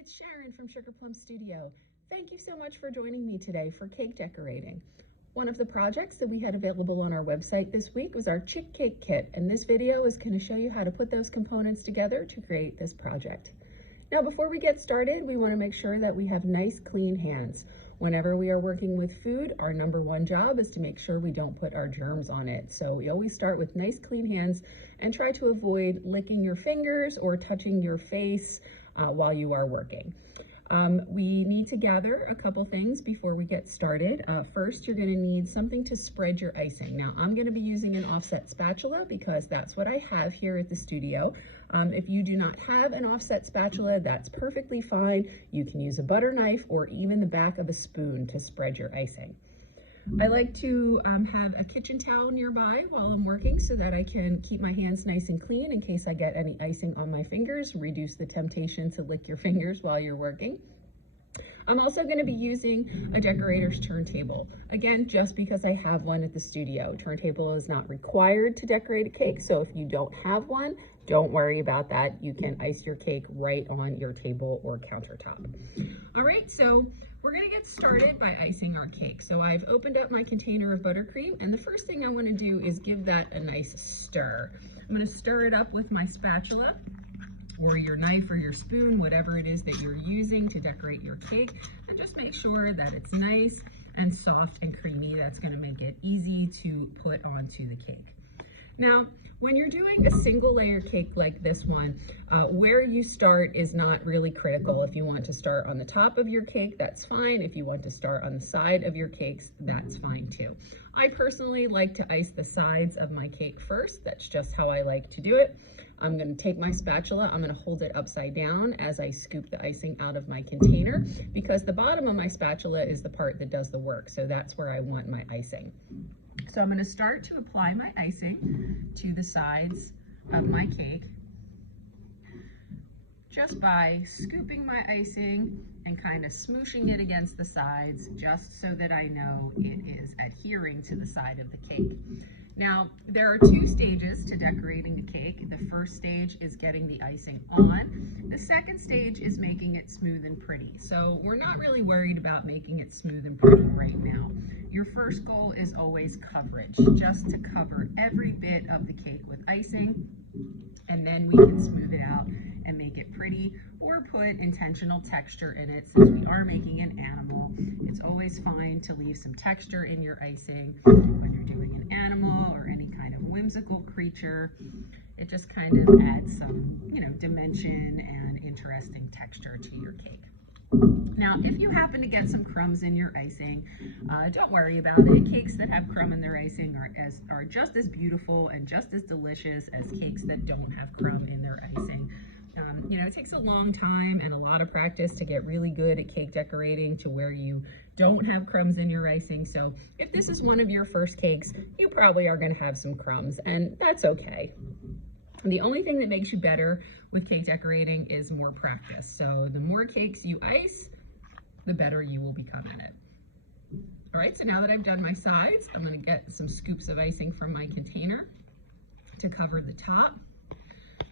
it's Sharon from Sugar Plum Studio. Thank you so much for joining me today for cake decorating. One of the projects that we had available on our website this week was our Chick Cake Kit, and this video is going to show you how to put those components together to create this project. Now, before we get started, we want to make sure that we have nice, clean hands. Whenever we are working with food, our number one job is to make sure we don't put our germs on it. So we always start with nice, clean hands and try to avoid licking your fingers or touching your face while you are working. We need to gather a couple things before we get started. First, you're going to need something to spread your icing. Now, I'm going to be using an offset spatula because that's what I have here at the studio. If you do not have an offset spatula, that's perfectly fine. You can use a butter knife or even the back of a spoon to spread your icing. I like to have a kitchen towel nearby while I'm working so that I can keep my hands nice and clean in case I get any icing on my fingers, reduce the temptation to lick your fingers while you're working. I'm also going to be using a decorator's turntable. Again, just because I have one at the studio. Turntable is not required to decorate a cake, so if you don't have one, don't worry about that. You can ice your cake right on your table or countertop. All right, so we're going to get started by icing our cake. So I've opened up my container of buttercream, and the first thing I want to do is give that a nice stir. I'm going to stir it up with my spatula or your knife or your spoon, whatever it is that you're using to decorate your cake, and just make sure that it's nice and soft and creamy. That's going to make it easy to put onto the cake. Now, when you're doing a single layer cake like this one, where you start is not really critical. If you want to start on the top of your cake, that's fine. If you want to start on the side of your cakes, that's fine too. I personally like to ice the sides of my cake first. That's just how I like to do it. I'm going to take my spatula, I'm going to hold it upside down as I scoop the icing out of my container, because the bottom of my spatula is the part that does the work. So that's where I want my icing. So I'm going to start to apply my icing to the sides of my cake just by scooping my icing and kind of smooshing it against the sides, just so that I know it is adhering to the side of the cake. Now, there are two stages to decorating a cake. The first stage is getting the icing on. The second stage is making it smooth and pretty. So we're not really worried about making it smooth and pretty right now. Your first goal is always coverage, just to cover every bit of the cake with icing, and then we can smooth it out and make it pretty, or put intentional texture in it. Since we are making an animal, it's always fine to leave some texture in your icing when you're doing an animal or any kind of whimsical creature. It just kind of adds some, dimension and interesting texture to your cake. Now, if you happen to get some crumbs in your icing, don't worry about it. Cakes that have crumb in their icing are just as beautiful and just as delicious as cakes that don't have crumb in their icing. It takes a long time and a lot of practice to get really good at cake decorating to where you don't have crumbs in your icing. So if this is one of your first cakes, you probably are going to have some crumbs, and that's okay. The only thing that makes you better with cake decorating is more practice. So the more cakes you ice, the better you will become at it. All right, so now that I've done my sides, I'm going to get some scoops of icing from my container to cover the top.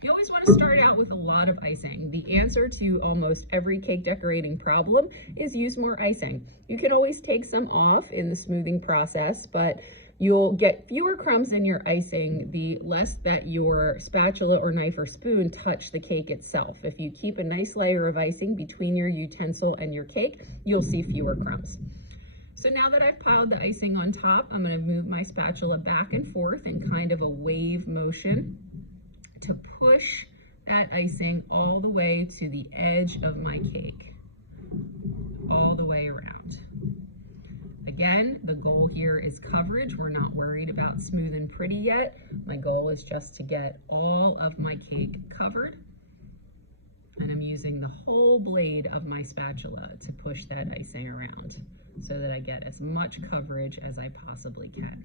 You always want to start out with a lot of icing. The answer to almost every cake decorating problem is use more icing. You can always take some off in the smoothing process, but you'll get fewer crumbs in your icing the less that your spatula or knife or spoon touch the cake itself. If you keep a nice layer of icing between your utensil and your cake, you'll see fewer crumbs. So now that I've piled the icing on top, I'm going to move my spatula back and forth in kind of a wave motion to push that icing all the way to the edge of my cake, all the way around. Again, the goal here is coverage. We're not worried about smooth and pretty yet. My goal is just to get all of my cake covered, and I'm using the whole blade of my spatula to push that icing around so that I get as much coverage as I possibly can.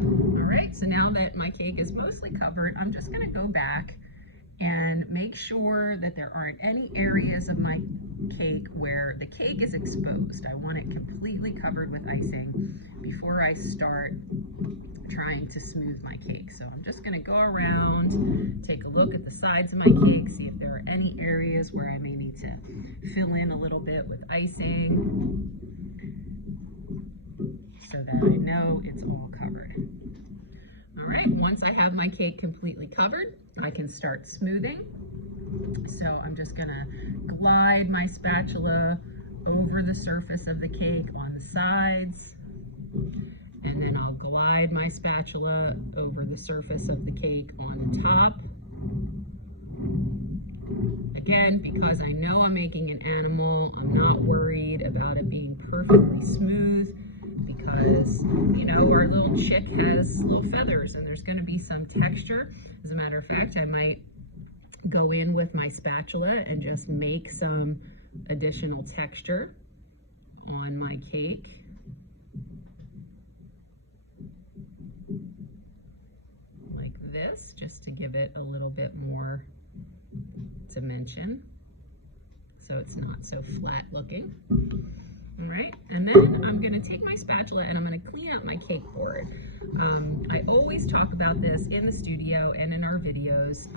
All right, so now that my cake is mostly covered, I'm just gonna go back and make sure that there aren't any areas of my cake where the cake is exposed. I want it completely covered with icing before I start trying to smooth my cake. So I'm just gonna go around, take a look at the sides of my cake, see if there are any areas where I may need to fill in a little bit with icing so that I know it's all covered. All right, once I have my cake completely covered, I can start smoothing. So I'm just gonna glide my spatula over the surface of the cake on the sides, and then I'll glide my spatula over the surface of the cake on the top. Again, because I know I'm making an animal, I'm not worried about it being perfectly smooth, because, you know, our little chick has little feathers and there's going to be some texture. As a matter of fact, I might go in with my spatula and just make some additional texture on my cake. Like this, just to give it a little bit more dimension, so it's not so flat looking. All right, and then I'm gonna take my spatula and I'm gonna clean out my cake board. I always talk about this in the studio and in our videos.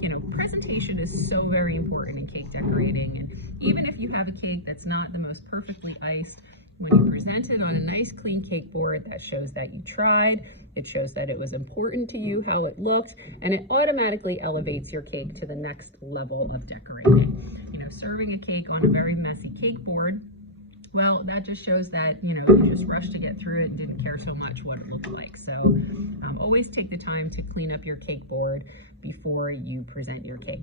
You know, presentation is so very important in cake decorating, and even if you have a cake that's not the most perfectly iced, when you present it on a nice clean cake board, that shows that you tried, it shows that it was important to you how it looked, and it automatically elevates your cake to the next level of decorating. You know, serving a cake on a very messy cake board, well, that just shows that, you know, you just rushed to get through it and didn't care so much what it looked like. So always take the time to clean up your cake board before you present your cake.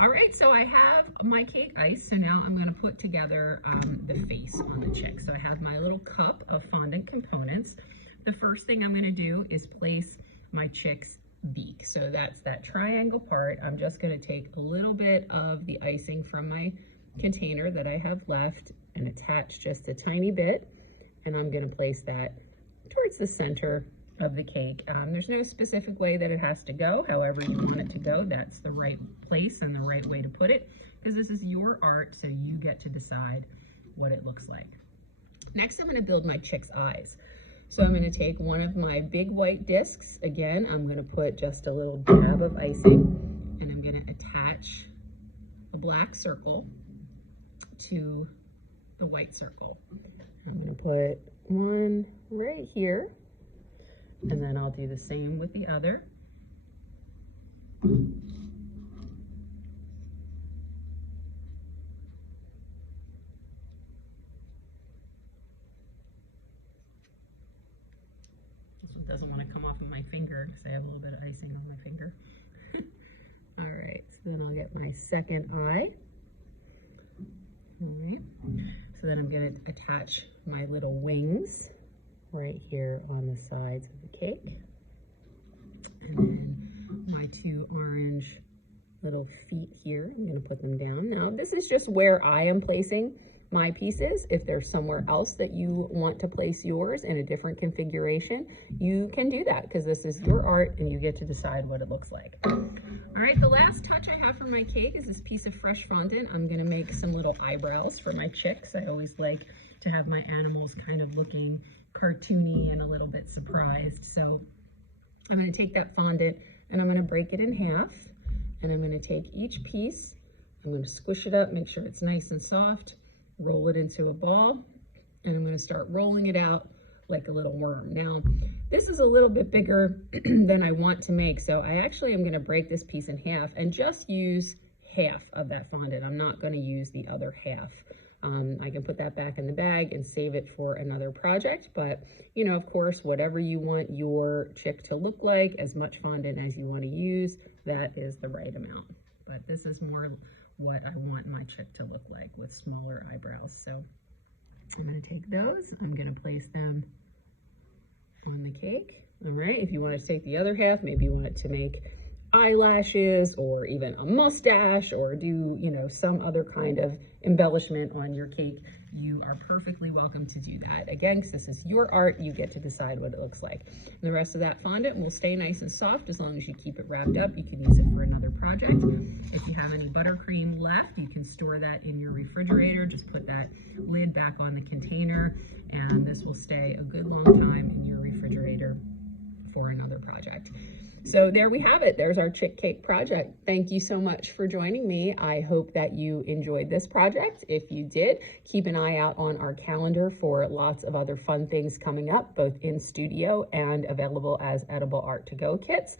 All right, so I have my cake iced, so now I'm gonna put together the face on the chick. So I have my little cup of fondant components. The first thing I'm gonna do is place my chick's beak. So that's that triangle part. I'm just gonna take a little bit of the icing from my container that I have left and attach just a tiny bit, and I'm gonna place that towards the center of the cake. There's no specific way that it has to go. However you want it to go, that's the right place and the right way to put it, because this is your art, so you get to decide what it looks like. Next, I'm gonna build my chick's eyes. So I'm gonna take one of my big white discs. Again, I'm gonna put just a little dab of icing, and I'm gonna attach a black circle to the white circle. I'm gonna put one right here, and then I'll do the same with the other. This one doesn't want to come off of my finger because I have a little bit of icing on my finger. All right, so then I'll get my second eye. All right, so then I'm going to attach my little wings right here on the sides of the cake. And then my two orange little feet here, I'm going to put them down. Now, this is just where I am placing my pieces. If there's somewhere else that you want to place yours in a different configuration, you can do that, because this is your art and you get to decide what it looks like. All right, the last touch I have for my cake is this piece of fresh fondant. I'm gonna make some little eyebrows for my chicks. I always like to have my animals kind of looking cartoony and a little bit surprised. So I'm gonna take that fondant and I'm gonna break it in half, and I'm gonna take each piece, I'm gonna squish it up, make sure it's nice and soft, roll it into a ball, and I'm gonna start rolling it out like a little worm. Now, this is a little bit bigger than I want to make, so I actually am gonna break this piece in half and just use half of that fondant. I'm not gonna use the other half. I can put that back in the bag and save it for another project, but you know, of course, whatever you want your chick to look like, as much fondant as you want to use, that is the right amount. But this is more what I want my chick to look like, with smaller eyebrows. So I'm going to take those, I'm going to place them on the cake. All right, if you want to take the other half, maybe you want it to make eyelashes or even a mustache, or do, you know, some other kind of embellishment on your cake, you are perfectly welcome to do that. Again, because this is your art, you get to decide what it looks like. And the rest of that fondant will stay nice and soft as long as you keep it wrapped up. You can use it for another project. If you have any buttercream left, you can store that in your refrigerator. Just put that lid back on the container, and this will stay a good long time in your refrigerator for another project. So there we have it. There's our chick cake project. Thank you so much for joining me. I hope that you enjoyed this project. If you did, keep an eye out on our calendar for lots of other fun things coming up, both in studio and available as edible art to go kits.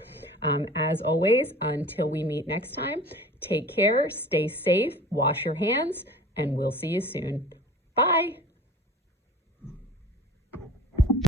As always, until we meet next time, take care, stay safe, wash your hands, and we'll see you soon. Bye.